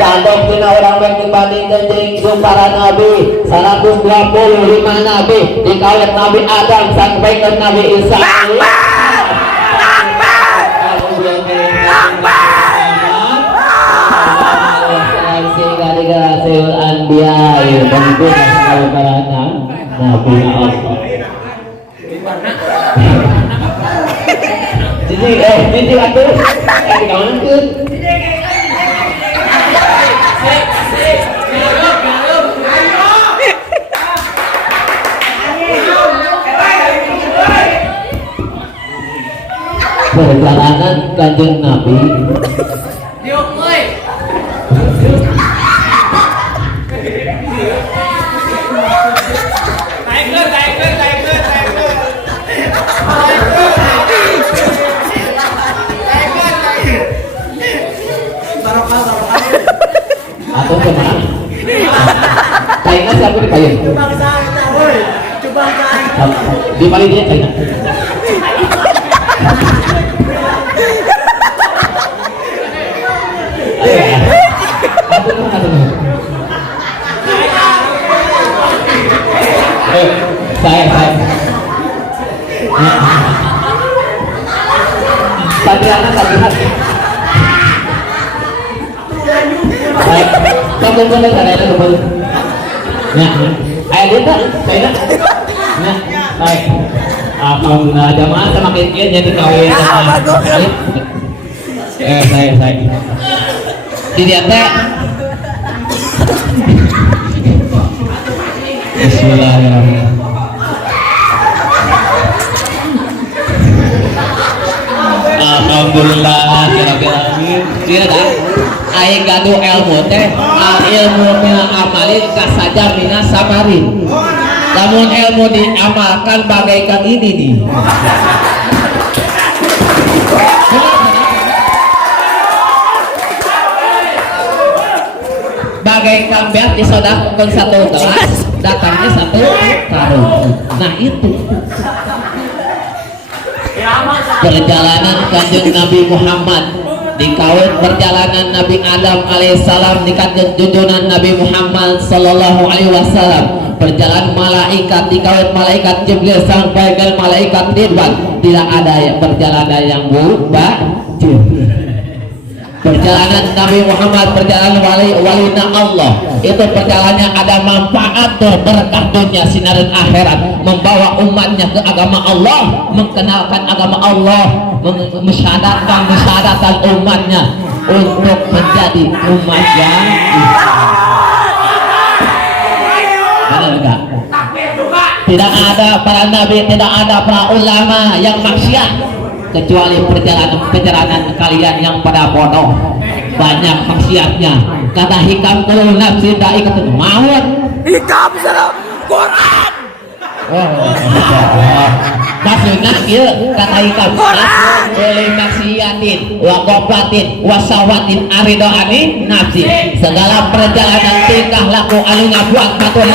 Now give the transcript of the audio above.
Tandok dina orang yang dibandingkan jeung para nabi 125 nabi dikawet Nabi Adam sampai ke Nabi Isa. Seul anbiya bangku kalau para nabi Allah. Jadi atuh dikawankeun. Perjalanan Kanjeng Nabi atau kemana? Kayaknya siapa di kayu? Coba di paling dia kayaknya. Saya Padriana tabihat kamu boleh ada kembali nah ayo dia saya nah baik alhamdulillah jamaah semakin kian jadi kawin saya tidak teh Bismillahirrahmanirrahim. Alhamdulillah rabbil alamin. Dia dah ai gaduh ilmu teh ilmu amalin kasaja minas samarin. Namun ilmu diamalkan bagaikan ini nih. Bagaikan beat disodakokan satu gelas, datangnya satu karung. Nah itu perjalanan Kanjeng Nabi Muhammad dikawin perjalanan Nabi Adam alaihissalam di kanjeng junjungan Nabi Muhammad sallallahu alaihi wasallam perjalanan malaikat dikawin malaikat Jibril sampai ke malaikat Ridwan. Tidak ada perjalanan yang buruk perjalanan Nabi Muhammad perjalanan walina Allah itu perjalanannya ada manfaat berkah dunia sinaran akhirat membawa umatnya ke agama Allah mengenalkan agama Allah mensyahadatkan umatnya untuk menjadi umat yang tidak ada para nabi tidak ada para ulama yang maksiat kecuali perjalanan kalian yang pada bodoh banyak maksiatnya kata hikam kullu nafsin dha'iqatul maut hikam dalam Quran maksudnya ieu kata hikam oleh maksiatin wa qafatin wa sawatin aridoani nafsi segala perjalanan tingkah laku anu ngabuat matur